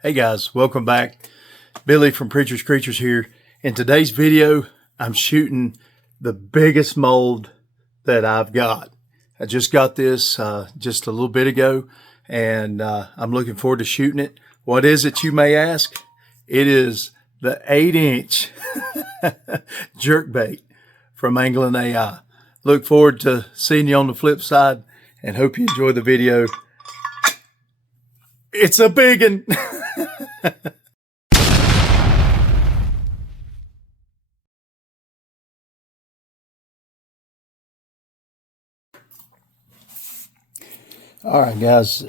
Hey guys, welcome back. Billy from Preacher's Creatures here. In today's video, I'm shooting the biggest mold that I've got. I just got this just a little bit ago, and I'm looking forward to shooting it. What is it, you may ask? It is the 8-inch jerkbait from Angling AI. Look forward to seeing you on the flip side, and hope you enjoy the video. It's a big one. All right, guys.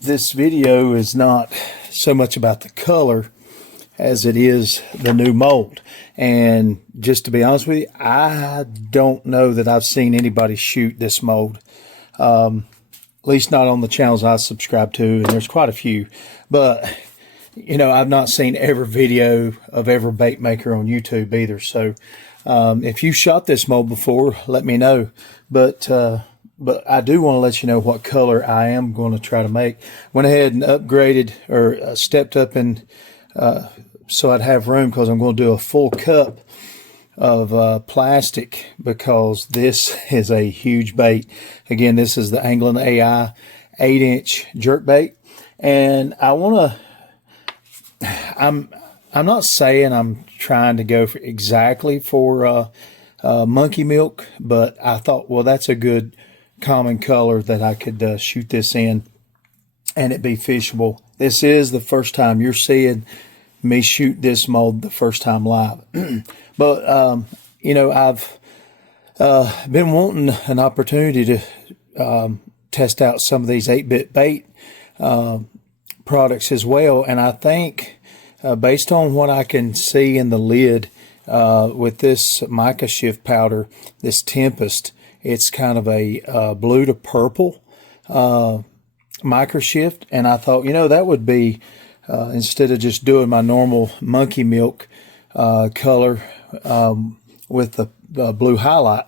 This video is not so much about the color as it is the new mold. And just to be honest with you, I don't know that I've seen anybody shoot this mold. At least not on the channels I subscribe to, and there's quite a few. But, you know, I've not seen every video of every bait maker on YouTube either. So if you shot this mold before, let me know. But I do want to let you know what color I am going to try to make. Went ahead and upgraded, or stepped up in so I'd have room, because I'm going to do a full cup of plastic, because this is a huge bait. Again, this is the Angling AI 8-inch jerkbait, and I want to. I'm not saying I'm trying to go for exactly for monkey milk, but I thought, well, that's a good common color that I could shoot this in, and it be fishable. This is the first time you're seeing me shoot this mold, the first time live. But you know, I've been wanting an opportunity to test out some of these 8-bit bait products as well, and I think based on what I can see in the lid with this mica shift powder, this Tempest, it's kind of a blue to purple mica shift, and I thought, you know, that would be instead of just doing my normal monkey milk color with the blue highlight,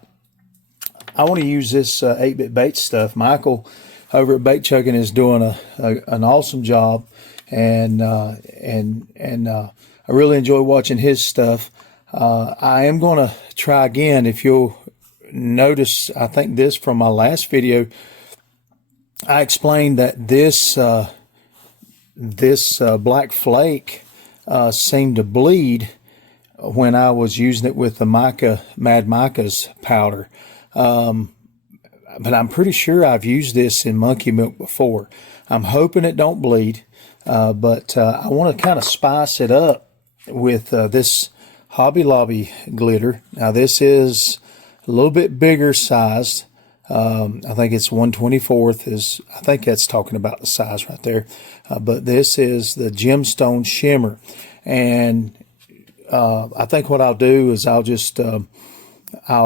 I want to use this 8-bit bait stuff. Michael over at Bait Chugging is doing an awesome job, and I really enjoy watching his stuff. I am going to try again. If you'll notice, I think this from my last video, I explained that this black flake seemed to bleed when I was using it with the Mad Mica's powder. But I'm pretty sure I've used this in monkey milk before. I'm hoping it don't bleed, but I want to kind of spice it up with this Hobby Lobby glitter. Now this is a little bit bigger sized. I think it's 1/24th. I think that's talking about the size right there. But this is the Gemstone Shimmer, and I think what I'll do is I'll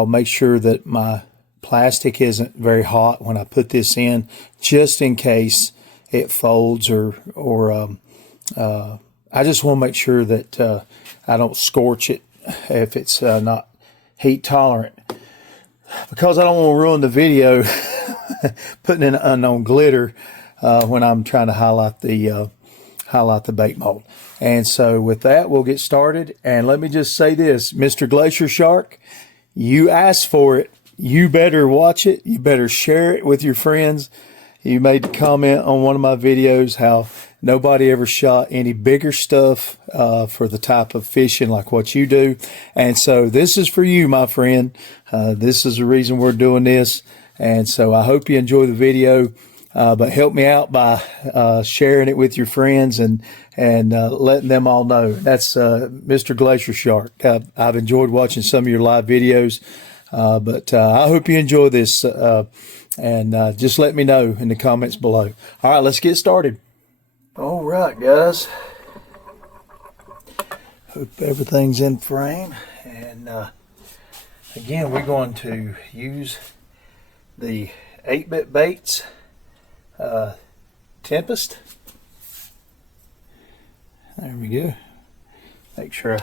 make sure that my plastic isn't very hot when I put this in, just in case it folds, or I just want to make sure that I don't scorch it if it's not heat tolerant, because I don't want to ruin the video putting in unknown glitter when I'm trying to highlight the bait mold. And so with that, we'll get started. And let me just say this, Mr. Glacier Shark, you asked for it. You better watch it. You better share it with your friends. You made a comment on one of my videos how nobody ever shot any bigger stuff for the type of fishing like what you do. And so this is for you, my friend. This is the reason we're doing this. And so I hope you enjoy the video. But help me out by sharing it with your friends and letting them all know. That's Mr. Glacier Shark. I've enjoyed watching some of your live videos, but I hope you enjoy this, and just let me know in the comments below. All right, let's get started. All right, guys. Hope everything's in frame. And again, we're going to use the 8-bit baits Tempest. There we go. Make sure I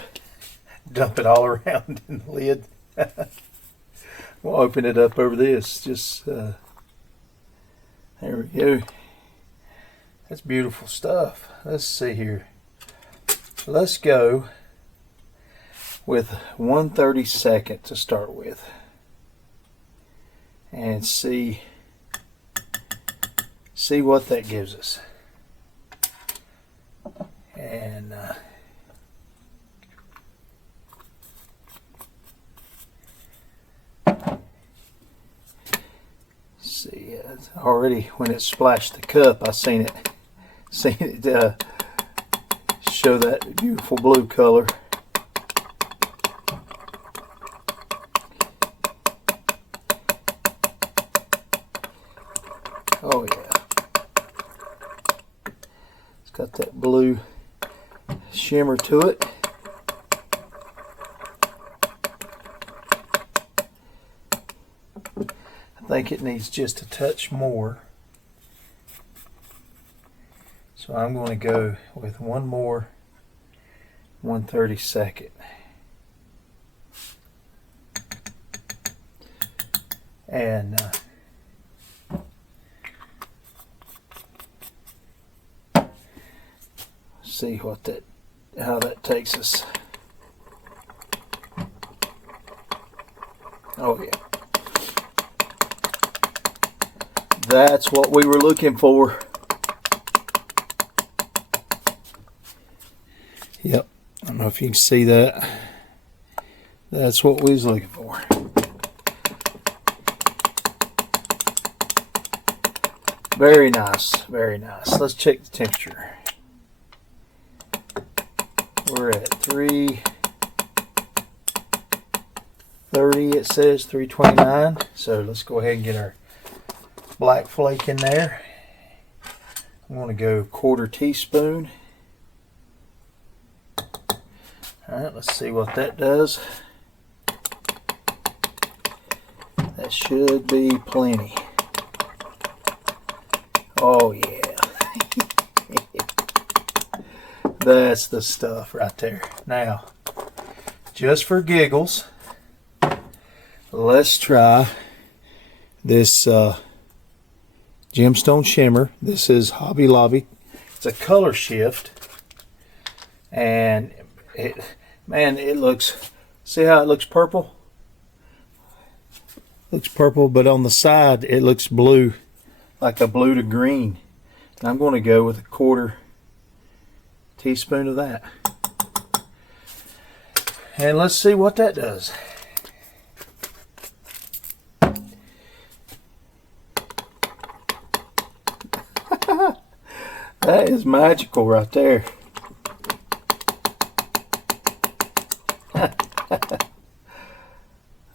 dump it all around in the lid. We'll open it up over this. Just there we go. That's beautiful stuff. Let's see here. Let's go with 1/32 to start with, and see what that gives us. And see, already when it splashed the cup, I seen it show that beautiful blue color. Oh yeah, it's got that blue shimmer to it. I think it needs just a touch more, so I'm going to go with one more 1/32. And see how that takes us. Oh yeah, that's what we were looking for. Yep, I don't know if you can see that. That's what we was looking for. Very nice, very nice. Let's check the temperature. We're at 330, it says 329. So let's go ahead and get our black flake in there. I'm going to go 1/4 teaspoon. Alright, let's see what that does. That should be plenty. Oh yeah. That's the stuff right there. Now, just for giggles, let's try this gemstone shimmer. This is Hobby Lobby. It's a color shift, and it looks, see how it looks purple? Looks purple, but on the side it looks blue, like a blue to green. And I'm going to go with 1/4 teaspoon of that. And let's see what that does. That is magical right there.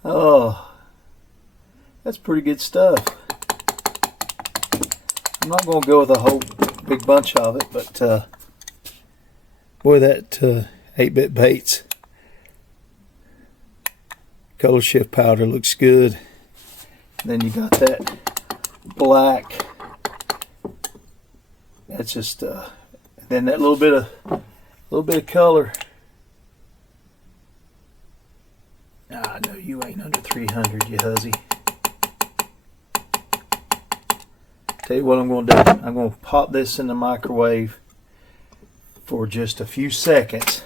Oh, that's pretty good stuff. I'm not going to go with a whole big bunch of it, but boy, that 8-bit baits color shift powder looks good. Then you got that black. That's just then that little bit of color. Ah, no, you ain't under 300, you huzzy. Tell you what I'm going to do. I'm going to pop this in the microwave for just a few seconds,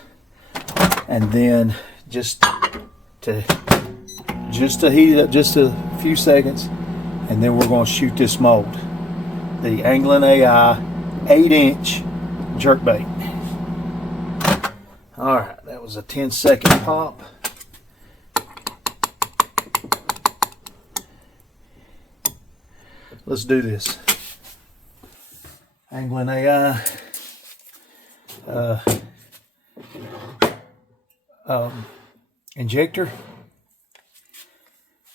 and then just to heat it up just a few seconds, and then we're going to shoot this mold. The Anglin AI 8-inch jerkbait. Alright, that was a 10-second pop. Let's do this. Anglin AI injector.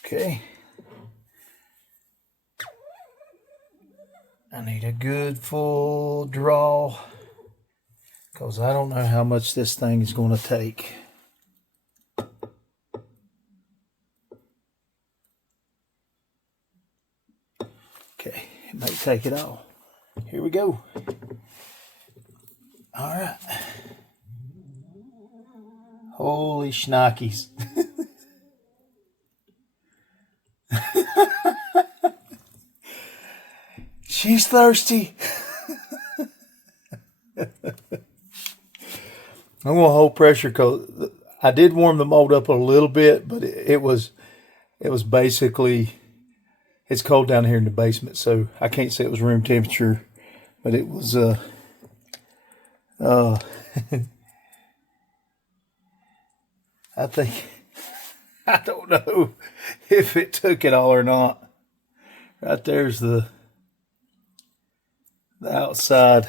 Okay. I need a good full draw, because I don't know how much this thing is going to take. Okay, it may take it all. Here we go. All right. Holy schnockys. She's thirsty. I'm going to hold pressure because I did warm the mold up a little bit, but it was basically, it's cold down here in the basement, so I can't say it was room temperature, but it was, I think, I don't know if it took it all or not. Right there's the outside.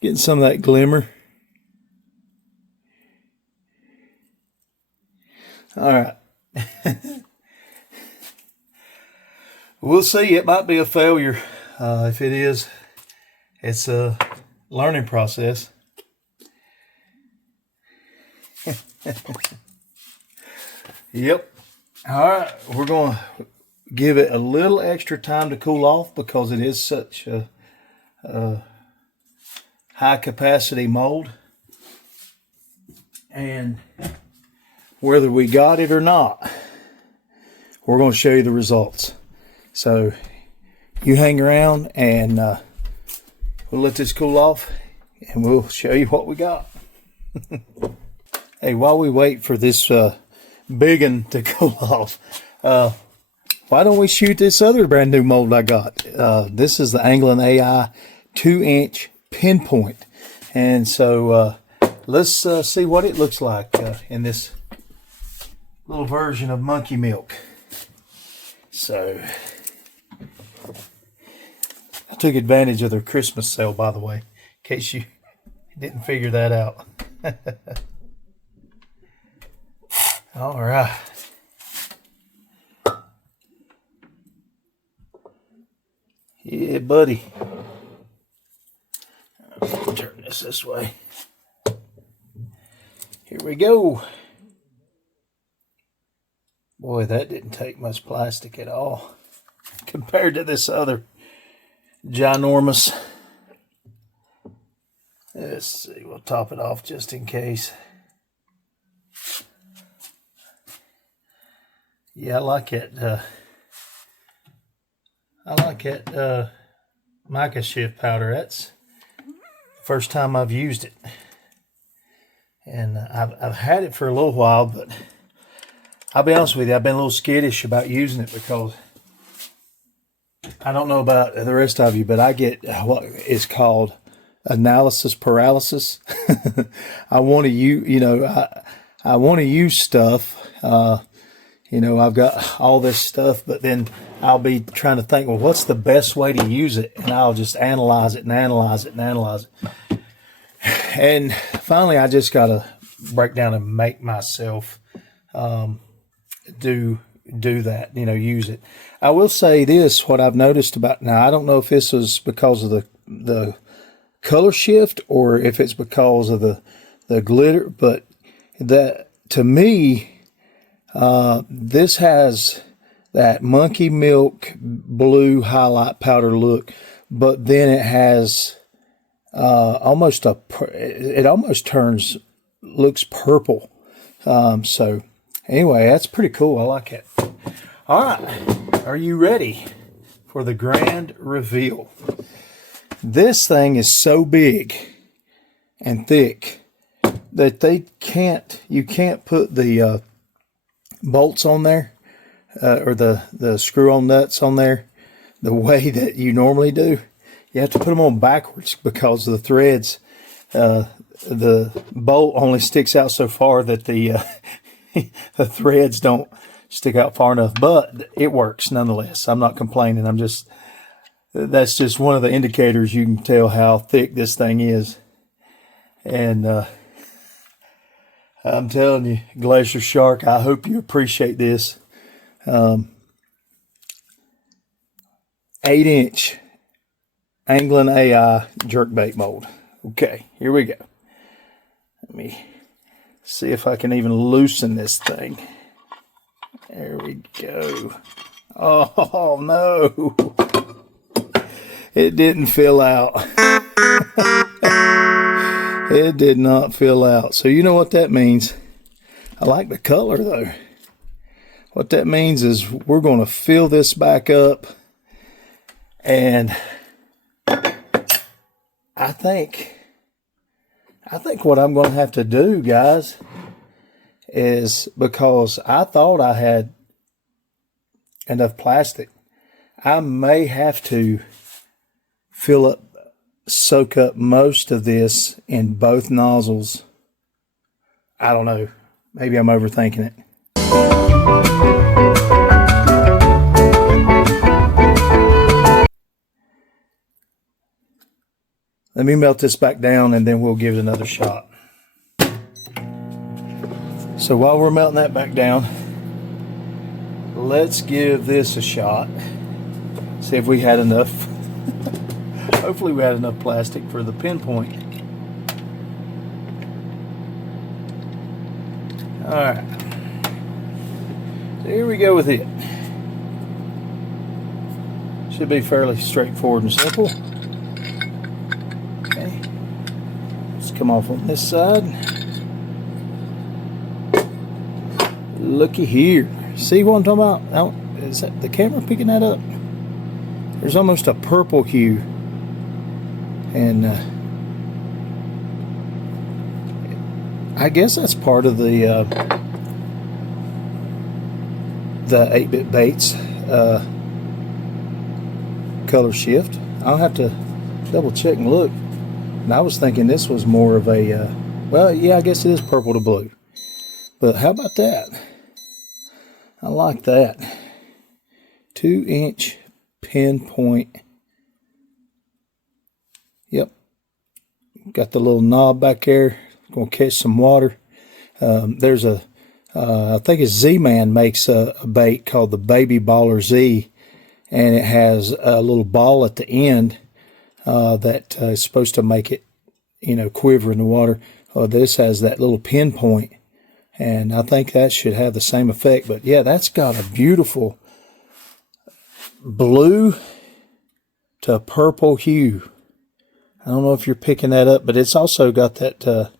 Getting some of that glimmer. All right. We'll see. It might be a failure. If it is, it's a learning process. Yep. All right. We're going to give it a little extra time to cool off because it is such a high capacity mold. And whether we got it or not, we're going to show you the results. So you hang around and we'll let this cool off and we'll show you what we got. Hey, while we wait for this big one to cool off, why don't we shoot this other brand new mold I got? This is the Angling AI 2-inch pinpoint. And so let's see what it looks like in this little version of monkey milk. So I took advantage of their Christmas sale, by the way, in case you didn't figure that out. All right. Yeah, buddy. Turn this way. Here we go. Boy, that didn't take much plastic at all compared to this other ginormous. Let's see, we'll top it off just in case. Yeah, I like it. mica shift powder. That's the first time I've used it. And I've had it for a little while, but I'll be honest with you, I've been a little skittish about using it because I don't know about the rest of you, but I get what is called analysis paralysis. I want to use, I want to use stuff. I've got all this stuff, but then I'll be trying to think, well, what's the best way to use it? And I'll just analyze it and analyze it and analyze it. And finally, I just got to break down and make myself do that, use it. I will say this, what I've noticed about, now I don't know if this was because of the color shift or if it's because of the glitter, but that to me, this has that monkey milk blue highlight powder look, but then it has it almost looks purple. So anyway, that's pretty cool. I like it. All right. Are you ready for the grand reveal? This thing is so big and thick that you can't put the bolts on there or the screw-on nuts on there the way that you normally do. You have to put them on backwards because the threads, the bolt only sticks out so far that the the threads don't stick out far enough, but it works nonetheless. I'm not complaining. That's just one of the indicators you can tell how thick this thing is. And I'm telling you, Glacier Shark, I hope you appreciate this. 8-inch Angling AI jerkbait mold. Okay, here we go. Let me see if I can even loosen this thing. There we go. Oh, no. It didn't fill out. It did not fill out. So you know what that means. I like the color, though. What that means is we're going to fill this back up. And I think what I'm going to have to do, guys, is because I thought I had enough plastic, I may have to soak up most of this in both nozzles. I don't know. Maybe I'm overthinking it. Let me melt this back down and then we'll give it another shot. So while we're melting that back down, let's give this a shot. See if we had enough. Hopefully we had enough plastic for the pinpoint. Alright. So here we go with it. Should be fairly straightforward and simple. Okay. Let's come off on this side. Looky here. See what I'm talking about? Oh, is that the camera picking that up? There's almost a purple hue. And I guess that's part of the 8-bit baits color shift. I'll have to double check and look. And I was thinking this was more of a well, yeah, I guess it is purple to blue. But how about that? I like that. 2-inch pinpoint. Yep. Got the little knob back there. Gonna catch some water. There's a I think it's Z-Man makes a bait called the Baby Baller Z, and it has a little ball at the end that is supposed to make it, you know, quiver in the water. This has that little pinpoint, and I think that should have the same effect. But yeah, that's got a beautiful blue to purple hue. I don't know if you're picking that up, but it's also got that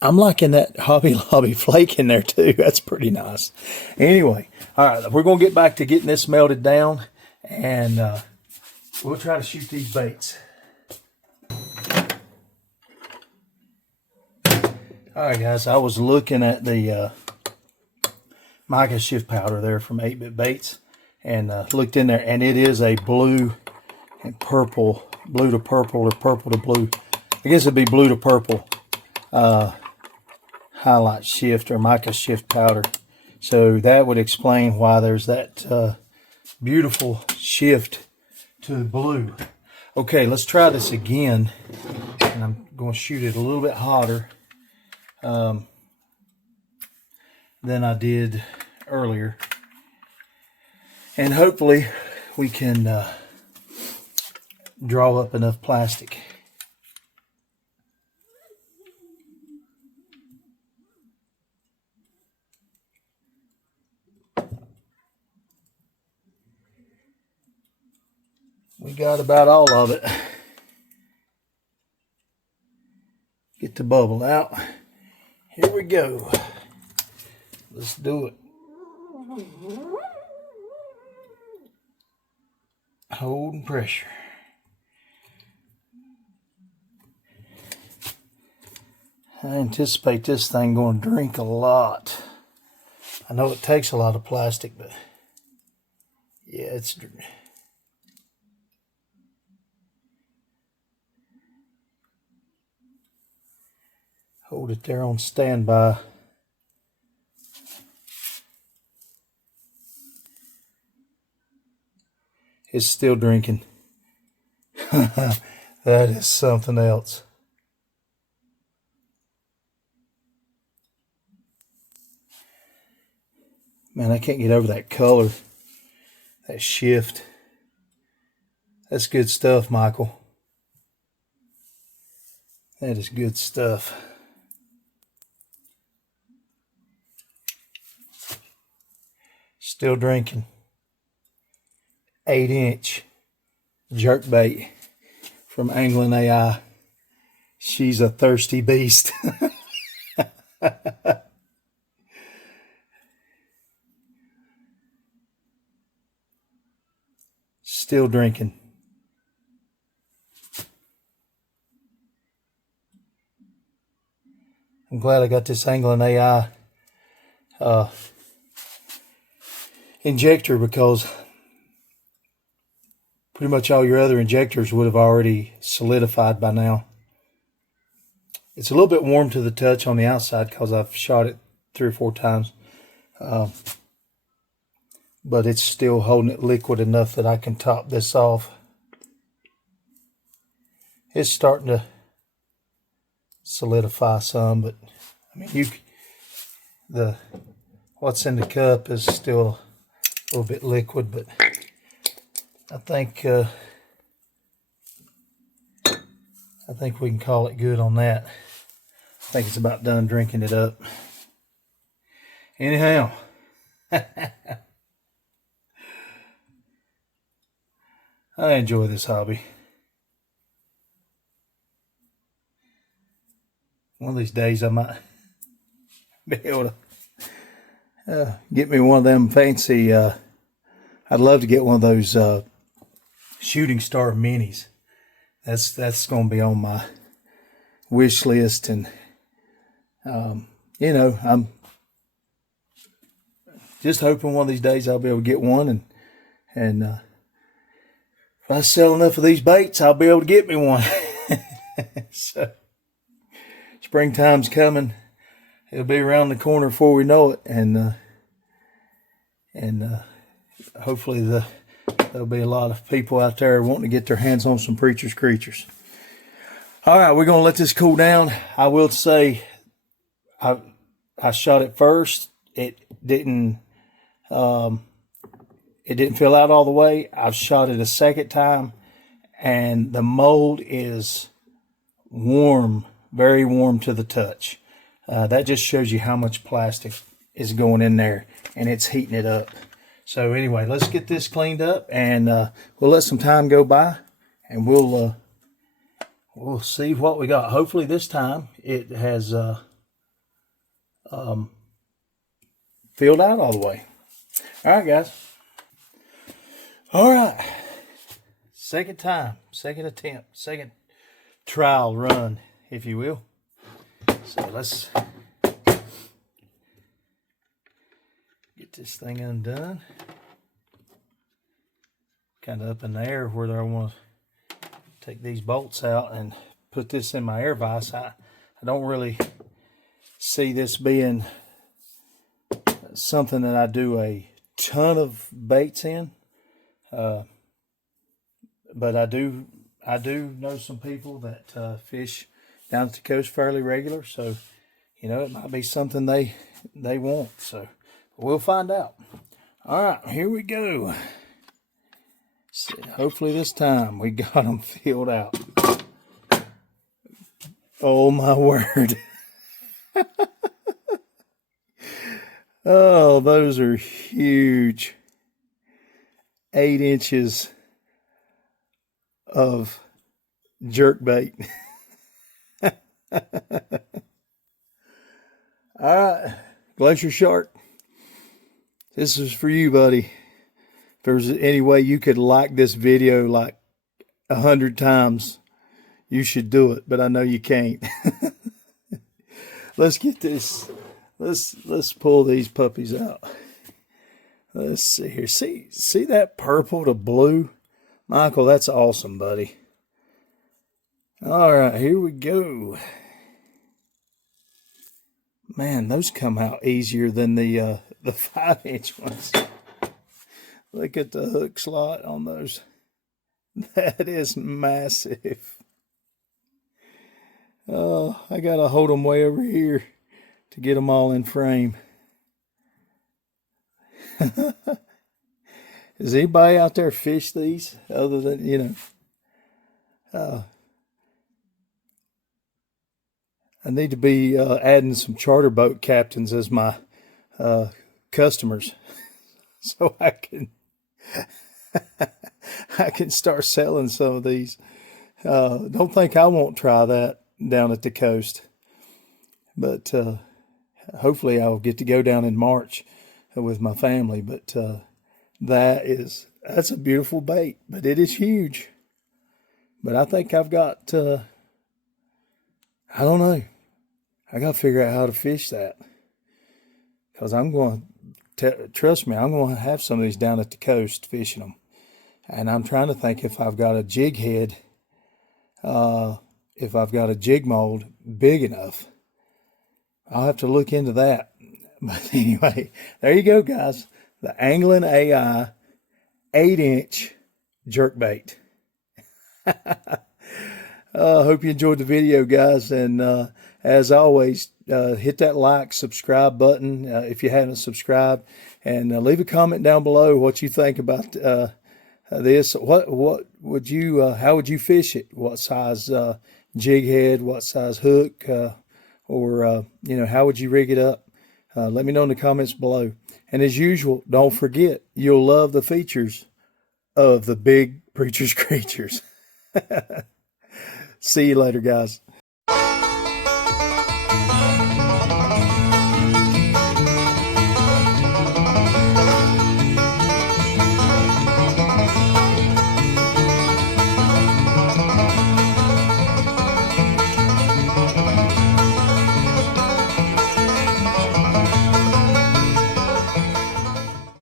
I'm liking that Hobby Lobby flake in there too. That's pretty nice. Anyway, all right, we're going to get back to getting this melted down, and we'll try to shoot these baits. All right, guys, I was looking at the mica shift powder there from 8-bit baits, and looked in there, and it is a blue and purple, blue to purple or purple to blue. I guess it'd be blue to purple highlight shift or mica shift powder. So that would explain why there's that beautiful shift to blue. Okay, let's try this again, and I'm going to shoot it a little bit hotter than I did earlier, and hopefully we can draw up enough plastic. We got about all of it. Get the bubble out. Here we go. Let's do it. Holding pressure. I anticipate this thing going to drink a lot. I know it takes a lot of plastic, but yeah, it's... Hold it there on standby. It's still drinking. That is something else. Man, I can't get over that color. That shift. That's good stuff, Michael. That is good stuff. Still drinking. 8-inch jerkbait from Angling AI. She's a thirsty beast. Still drinking. I'm glad I got this Angling AI injector, because pretty much all your other injectors would have already solidified by now. It's a little bit warm to the touch on the outside because I've shot it 3 or 4 times. But it's still holding it liquid enough that I can top this off. It's starting to solidify some, but I mean, what's in the cup is still a little bit liquid, but I think we can call it good on that. I think it's about done drinking it up. Anyhow, I enjoy this hobby. One of these days I might be able to get me one of them fancy, I'd love to get one of those shooting star minis. That's going to be on my wish list, and you know, I'm just hoping one of these days I'll be able to get one, and if I sell enough of these baits, I'll be able to get me one. So springtime's coming. It'll be around the corner before we know it, and hopefully there'll be a lot of people out there wanting to get their hands on some Preacher's Creatures. All right, we're gonna let this cool down. I will say, I shot it first. It didn't fill out all the way. I've shot it a second time, and the mold is warm, very warm to the touch. That just shows you how much plastic is going in there, and it's heating it up. So anyway, let's get this cleaned up, and we'll let some time go by, and we'll see what we got. Hopefully this time it has filled out all the way. All right, guys. All right. Second time, second attempt, second trial run, if you will. So let's get this thing undone. Kind of up in the air where I want to take these bolts out and put this in my air vise. I don't really see this being something that I do a ton of baits in, but I do know some people that fish down at the coast fairly regular, so you know, it might be something they want. So we'll find out. All right, here we go. So hopefully this time we got them filled out. Oh my word. Oh, those are huge. 8 inches of jerkbait. All right, Glacier Shark, this is for you, buddy. If there's any way you could like this video like 100 times, you should do it, but I know you can't. Let's get this. Let's pull these puppies out. Let's see here. See that purple to blue? Michael, that's awesome, buddy. All right, here we go. Man, those come out easier than the 5-inch ones. Look at the hook slot on those. That is massive. Oh, I gotta hold them way over here to get them all in frame. Does anybody out there fish these other than, you know? I need to be adding some charter boat captains as my customers, so I can start selling some of these. Don't think I won't try that down at the coast, but hopefully I'll get to go down in March with my family. But that's a beautiful bait, but it is huge. But I think I've got I don't know. I got to figure out how to fish that, because I'm going to, trust me, I'm going to have some of these down at the coast fishing them. And I'm trying to think if I've got a jig head, if I've got a jig mold big enough. I'll have to look into that. But anyway, there you go, guys. The Angling AI 8-inch jerkbait. I hope you enjoyed the video, guys. And as always, hit that like, subscribe button if you haven't subscribed. And leave a comment down below what you think about this. What would you, how would you fish it? What size jig head, what size hook, or, you know, how would you rig it up? Let me know in the comments below. And as usual, don't forget, you'll love the features of the big Preacher's Creatures. See you later, guys.